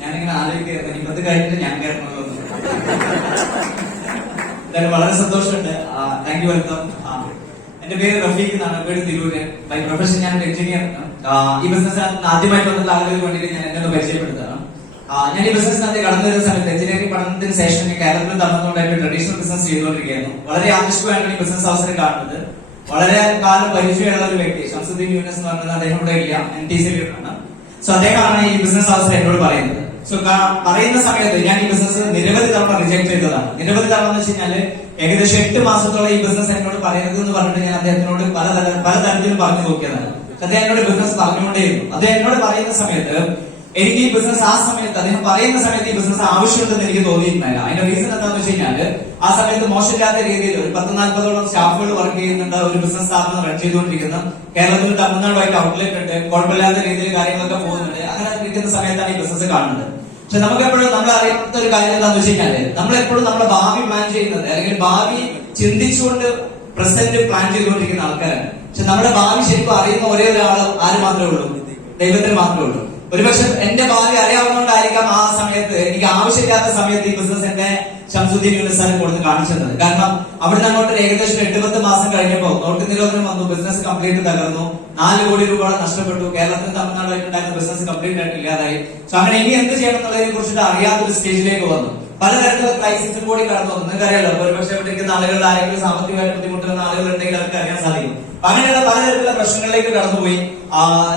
ഞാനിങ്ങനെ ആലോചിക്കുക ഇപ്പത്തെ കാര്യത്തിൽ ഞാൻ കയറണമല്ലോ. എന്തായാലും വളരെ സന്തോഷമുണ്ട്. Thank you, welcome. എന്റെ പേര് റഫീഖ് എന്നാണ്, പേര് തിരൂര്. ബൈ പ്രൊഫഷൻ ഞാൻ എഞ്ചിനീയർ. ഈ ബിസിനസ് ആദ്യമായിട്ട് വന്നിട്ടുള്ള ആളുകൾക്ക് വേണ്ടിയിട്ട് ഞാൻ എന്നെ പരിചയപ്പെടുത്തുകയാണ്. ഞാൻ ഈ ബിസിനസ്സിനകത്ത് കടന്നു വരുന്ന സമയത്ത് എഞ്ചിനീയറിംഗ് പഠനത്തിന് ശേഷം കേരളത്തിൽ തന്നുകൊണ്ടായിട്ട് ട്രഡീഷണൽ ബിസിനസ് ചെയ്തുകൊണ്ടിരിക്കുകയായിരുന്നു. വളരെ ആകർഷകമായിട്ടാണ് ഈ ബിസിനസ് അവസരം കാണുന്നത്. വളരെ കാലം പരിചയമുള്ള ഒരു വ്യക്തി ഷംസുദ്ദീൻ യൂനസ് എന്ന് പറഞ്ഞത് അദ്ദേഹം ഇവിടെ ഇല്ല, NTC-യിലാണ്. സോ അദ്ദേഹമാണ് ഈ ബിസിനസ് അവസരം എന്നോട് പറയുന്നത്. സോ പറയുന്ന സമയത്ത് ഞാൻ ഈ ബിസിനസ് നിരവധി തവണ റിജക്ട് ചെയ്തതാണ്. നിരവധി തവണ എന്ന് വെച്ച് കഴിഞ്ഞാല് ഏകദേശം 8 മാസത്തോളം ഈ ബിസിനസ് എന്നോട് പറയുന്നത് എന്ന് പറഞ്ഞിട്ട് ഞാൻ അദ്ദേഹത്തിനോട് പലതരത്തിലും പറഞ്ഞു നോക്കിയതാണ്. അദ്ദേഹം എന്നോട് ബിസിനസ് പറഞ്ഞുകൊണ്ടേയിരുന്നു. അദ്ദേഹം എന്നോട് പറയുന്ന സമയത്ത് എനിക്ക് ഈ ബിസിനസ് ആ സമയത്ത് അദ്ദേഹം പറയുന്ന സമയത്ത് ഈ ബിസിനസ് ആവശ്യമുണ്ടെന്ന് എനിക്ക് തോന്നിയിരുന്നില്ല. അതിന്റെ റീസൺ എന്താണെന്ന് വെച്ച് കഴിഞ്ഞാല് ആ സമയത്ത് മോശമില്ലാത്ത രീതിയിൽ ഒരു 10-40ഓളം സ്റ്റാഫുകൾ വർക്ക് ചെയ്യുന്നുണ്ട്. ഒരു ബിസിനസ് സ്ഥാപനം റൺ ചെയ്തുകൊണ്ടിരിക്കുന്ന കേരളത്തിൽ തമിഴ്നാടുമായിട്ട് ഔട്ട്ലെറ്റ് ഉണ്ട്. കുഴപ്പമില്ലാത്ത രീതിയിൽ കാര്യങ്ങളൊക്കെ പോകുന്നുണ്ട്. അങ്ങനെ ഇരിക്കുന്ന സമയത്താണ് ഈ ബിസിനസ് കാണുന്നത്. പക്ഷെ നമുക്കെപ്പോഴും നമ്മൾ അറിയാത്ത ഒരു കാര്യം എന്താണെന്ന് വെച്ച് കഴിഞ്ഞാല് നമ്മളെപ്പോഴും നമ്മുടെ ഭാവി പ്ലാൻ ചെയ്യുന്നത് അല്ലെങ്കിൽ ഭാവി ചിന്തിച്ചുകൊണ്ട് പ്രസന്റ് പ്ലാൻ ചെയ്തുകൊണ്ടിരിക്കുന്ന ആൾക്കാരാണ്. പക്ഷെ നമ്മുടെ ഭാവി ശരിക്കും അറിയുന്ന ഒരേ ഒരാൾ ആര് മാത്രമേ ഉള്ളൂ? ദൈവത്തിന് മാത്രമേ ഉള്ളൂ. ഒരുപക്ഷെ എന്റെ ഭാവി അറിയാവുന്നതുകൊണ്ടായിരിക്കാം ആ സമയത്ത് എനിക്ക് ആവശ്യമില്ലാത്ത സമയത്ത് ഈ ബിസിനസ് എന്നെ ഷംസുദ്ദീൻ യൂനസ് സാറിന് കൊടുത്ത് കാണിച്ചത്. കാരണം അവിടെ അങ്ങോട്ട് ഏകദേശം 8-10 മാസം കഴിഞ്ഞപ്പോൾ നോട്ട് നിരോധനം വന്നു. ബിസിനസ് കംപ്ലീറ്റ് തകർന്നു. 4 കോടി രൂപയോളം നഷ്ടപ്പെട്ടു. കേരളത്തിൽ തമിഴ്നാടുമായിട്ടുണ്ടായിരുന്ന ബിസിനസ് കംപ്ലീറ്റ് ആയിട്ട് ഇല്ലാതായി. സോ അങ്ങനെ ഇനി എന്ത് ചെയ്യണം എന്നുള്ളതിനെ കുറിച്ചിട്ട് അറിയാത്തൊരു സ്റ്റേജിലേക്ക് വന്നു. പലതരത്തിലുള്ള ക്രൈസിസും കൂടി കടന്നു വന്നു. നിങ്ങൾക്ക് അറിയാലോ, ഒരുപക്ഷെ ഇവിടെ ഇരിക്കുന്ന ആളുകളുടെ ആരെങ്കിലും സാമ്പത്തികമായിട്ട് ബുദ്ധിമുട്ടുന്ന ആളുകളുണ്ടെങ്കിൽ അവർക്ക് അറിയാൻ സാധിക്കും. അങ്ങനെയുള്ള പലതരത്തിലുള്ള പ്രശ്നങ്ങളിലേക്ക് കടന്നുപോയി.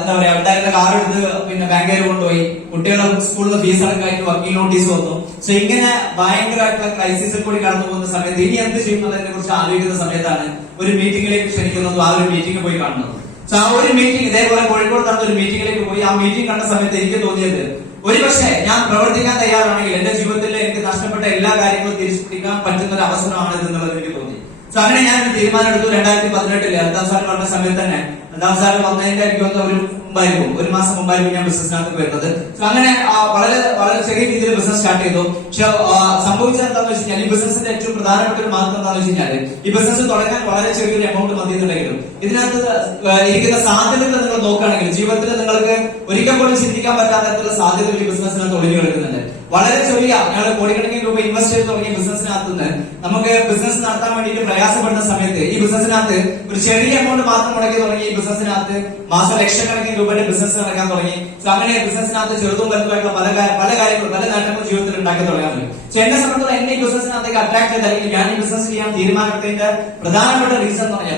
എന്താ പറയാ, ഉണ്ടായിരുന്ന കാർ എടുത്ത് പിന്നെ ബാങ്കുകാർ കൊണ്ടുപോയി. കുട്ടികളെ സ്കൂളിൽ നിന്ന് ഫീസ് അടക്കായിട്ട് വക്കീൽ നോട്ടീസ് വന്നു. സോ ഇങ്ങനെ ഭയങ്കരമായിട്ടുള്ള ക്രൈസിസിൽ കൂടി കടന്നു പോകുന്ന സമയത്ത് ഇനി എന്ത് ചെയ്യും എന്നതിനെ കുറിച്ച് ആലോചിക്കുന്ന സമയത്താണ് ഒരു മീറ്റിംഗിലേക്ക് ക്ഷണിക്കുന്നതും ആ ഒരു മീറ്റിംഗ് പോയി കാണുന്നത്. സോ ആ ഒരു മീറ്റിംഗ് ഇതേപോലെ കോഴിക്കോട് നടന്ന ഒരു മീറ്റിംഗിലേക്ക് പോയി. ആ മീറ്റിംഗ് കണ്ട സമയത്ത് എനിക്ക് തോന്നിയത് ഒരുപക്ഷെ ഞാൻ പ്രവർത്തിക്കാൻ തയ്യാറാണെങ്കിൽ എന്റെ ജീവിതത്തിൽ എനിക്ക് നഷ്ടപ്പെട്ട എല്ലാ കാര്യങ്ങളും തിരിച്ചു പിടിക്കാൻ പറ്റുന്ന ഒരു അവസരമാണ് ഇതെന്നുള്ളത് എനിക്ക് തോന്നി. സോ അങ്ങനെ ഞാൻ ഒരു തീരുമാനം എടുത്തു. 2018 അൽതാഫ് സാർ പറഞ്ഞ സമയത്ത് തന്നെ അൽതാഫ് സാർ വന്നതിന്റെ എനിക്ക് ഒരു മാസം മുമ്പായിരിക്കും ഞാൻ ബിസിനസ്സിനകത്ത് വരുന്നത്. സോ അങ്ങനെ വളരെ വളരെ ചെറിയ രീതിയിൽ ബിസിനസ് സ്റ്റാർട്ട് ചെയ്തു. പക്ഷെ സംഭവിച്ചത് എന്താണെന്ന് വെച്ച് കഴിഞ്ഞാൽ ഈ ബിസിനസിന്റെ ഏറ്റവും പ്രധാനപ്പെട്ട ഒരു മാർഗം എന്താണെന്ന് വെച്ച് കഴിഞ്ഞാൽ ഈ ബിസിനസ് തുടങ്ങാൻ വളരെ ചെറിയൊരു എമൗണ്ട് മതിയെന്നുണ്ടെങ്കിലും ഇതിനകത്ത് ഇരിക്കുന്ന സാധ്യതകൾ നിങ്ങൾ നോക്കുകയാണെങ്കിൽ ജീവിതത്തിൽ നിങ്ങൾക്ക് ഒരിക്കൽ പോലും ചിന്തിക്കാൻ പറ്റാത്ത തരത്തിലുള്ള സാധ്യതകൾ ഈ ബിസിനസ്സിനകത്ത് ഒളിഞ്ഞു കിടക്കുന്നുണ്ട്. വളരെ ചെറിയ ഞങ്ങൾ കോടിക്കണക്കിന് രൂപ ഇൻവെസ്റ്റ് ചെയ്ത് തുടങ്ങിയ ബിസിനസ്സിനകത്ത് നിന്ന് നമുക്ക് ബിസിനസ് നടത്താൻ വേണ്ടിയിട്ട് പ്രയാസപ്പെടുന്ന സമയത്ത് ഈ ബിസിനസ്സിനകത്ത് ഒരു ചെറിയ എമൗണ്ട് മാത്രം മുടക്കി തുടങ്ങി ഈ ബിസിനസ്സിനകത്ത് മാസം ലക്ഷക്കണക്കിന് രൂപയുടെ ബിസിനസ് നടക്കാൻ തുടങ്ങി. സോ അങ്ങനെ ബിസിനസ്സിനകത്ത് ചെറുതും വലുതുമായിട്ടുള്ള പല കാര്യങ്ങളും പല നേട്ടങ്ങളും ജീവിതത്തിൽ ഉണ്ടാക്കി തുടങ്ങാൻ തുടങ്ങി. സോ എന്നെ സംബന്ധിച്ചുള്ള എന്നെ ഈ ബിസിനസ്സിനകത്തേക്ക് അട്രാക്ട് ചെയ്ത് അല്ലെങ്കിൽ ഞാൻ ഈ ബിസിനസ് ചെയ്യാൻ തീരുമാനത്തിന്റെ പ്രധാനപ്പെട്ട റീസൺ എന്ന് പറഞ്ഞാൽ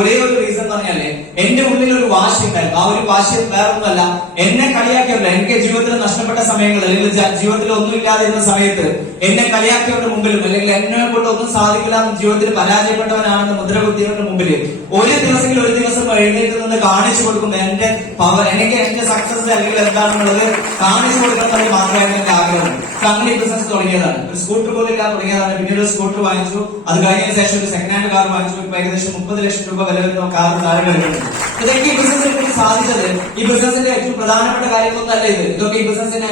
ഒരേ ഒരു റീസൺ എന്ന് പറഞ്ഞാല് എന്റെ ഉള്ളിൽ ഒരു വാശി ഉണ്ടായിരുന്നു. ആ ഒരു വാശി വേറൊന്നുമല്ല, എന്നെ കളിയാക്കിയവരുടെ എനിക്ക് ജീവിതത്തിൽ നഷ്ടപ്പെട്ട സമയങ്ങൾ അല്ലെങ്കിൽ ജീവിതത്തിൽ ഒന്നുമില്ലാതിരുന്ന സമയത്ത് എന്നെ കളിയാക്കിയവരുടെ മുമ്പിലും അല്ലെങ്കിൽ എന്നെ കൊണ്ട് ഒന്നും സാധിക്കില്ല, ജീവിതത്തിൽ പരാജയപ്പെട്ടവനാണെന്ന് മുദ്രകുത്തിയവരുടെ മുമ്പിൽ ഒരു ദിവസം എഴുന്നേറ്റ് നിന്ന് കാണിച്ചു കൊടുക്കുന്ന എന്റെ പവർ, എനിക്ക് എന്റെ സക്സസ് അല്ലെങ്കിൽ എന്താണെന്നുള്ളത് കാണിച്ചു കൊടുക്കുന്നത് മാത്രമായിരുന്നു എന്റെ ആഗ്രഹം. അങ്ങനെ ഈ ബിസിനസ് തുടങ്ങിയതാണ്. ഒരു സ്കൂട്ടർ പോലും ഇല്ലാതെ തുടങ്ങിയതാണ്. പിന്നീട് ഒരു സ്കൂട്ടർ വാങ്ങിച്ചു. അത് കഴിഞ്ഞതിന് ശേഷം ഒരു സെക്കൻഡ് ഹാൻഡ് കാർ വാങ്ങിച്ചു. ഇപ്പൊ ഏകദേശം 30 ലക്ഷം രൂപ വില വരുന്ന കാർ താഴെ വരുന്നുണ്ട്. ഇതൊക്കെ ഈ ബിസിനസ്സിനെ സാധിച്ചത് ഈ ബിസിനസിന്റെ ഏറ്റവും പ്രധാനപ്പെട്ട കാര്യമൊന്നല്ല ഇത്. ഇതൊക്കെ ഈ ബിസിനസിനെ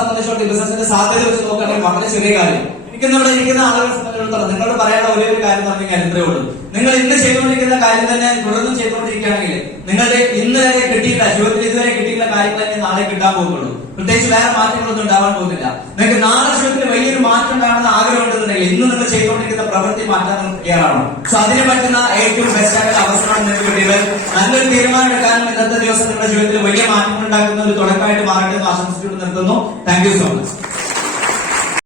സംബന്ധിച്ചോട്ട് ഈ ബിസിനസിന്റെ സാധ്യത വെച്ച് നോക്കുകയാണെങ്കിൽ വളരെ ചെറിയ കാര്യം. എനിക്കിന്നിവിടെ ഇരിക്കുന്ന ആളുകളെ സംബന്ധിച്ചിടത്തോളം നിങ്ങളോട് പറയാനുള്ള ഒരേ ഒരു കാര്യം പറഞ്ഞു കഴിഞ്ഞാൽ ഇത്രേ ഉള്ളൂ. നിങ്ങൾ ഇന്ന് ചെയ്തുകൊണ്ടിരിക്കുന്ന കാര്യം തന്നെ തുടർന്നും ചെയ്തുകൊണ്ടിരിക്കുകയാണെങ്കിൽ നിങ്ങളുടെ ഇന്ന് വരെ കിട്ടിയില്ല, ജീവിതത്തിൽ ഇതുവരെ കിട്ടിയിട്ടുള്ള കാര്യങ്ങൾ തന്നെ നാളെ കിട്ടാൻ പോകുന്നുള്ളൂ. പ്രത്യേകിച്ച് വേറെ മാറ്റങ്ങളൊന്നും ഉണ്ടാവാൻ പോകുന്നില്ല. നിങ്ങൾക്ക് നാളെ ജീവിതത്തിൽ വലിയൊരു മാറ്റം ഉണ്ടാകുന്ന ആഗ്രഹം ഉണ്ടെന്നുണ്ടെങ്കിൽ ഇന്ന് നിങ്ങൾ ചെയ്തുകൊണ്ടിരിക്കുന്ന പ്രവൃത്തി മാറ്റാൻ നിങ്ങൾ തയ്യാറാണോ? സോ അതിന് പറ്റുന്ന ഏറ്റവും ബെസ്റ്റ് ആയിട്ടുള്ള അവസരമാണ് നിങ്ങൾക്ക് കിട്ടിയത്. നല്ലൊരു തീരുമാനം എടുക്കാനും ഇന്നത്തെ ദിവസം നിങ്ങളുടെ ജീവിതത്തിൽ വലിയ മാറ്റങ്ങൾ ഉണ്ടാക്കുന്ന ഒരു തുടക്കമായിട്ട് മാറട്ടെ എന്ന് ആശംസിച്ചുകൊണ്ട് നിർത്തുന്നു. Thank you so much.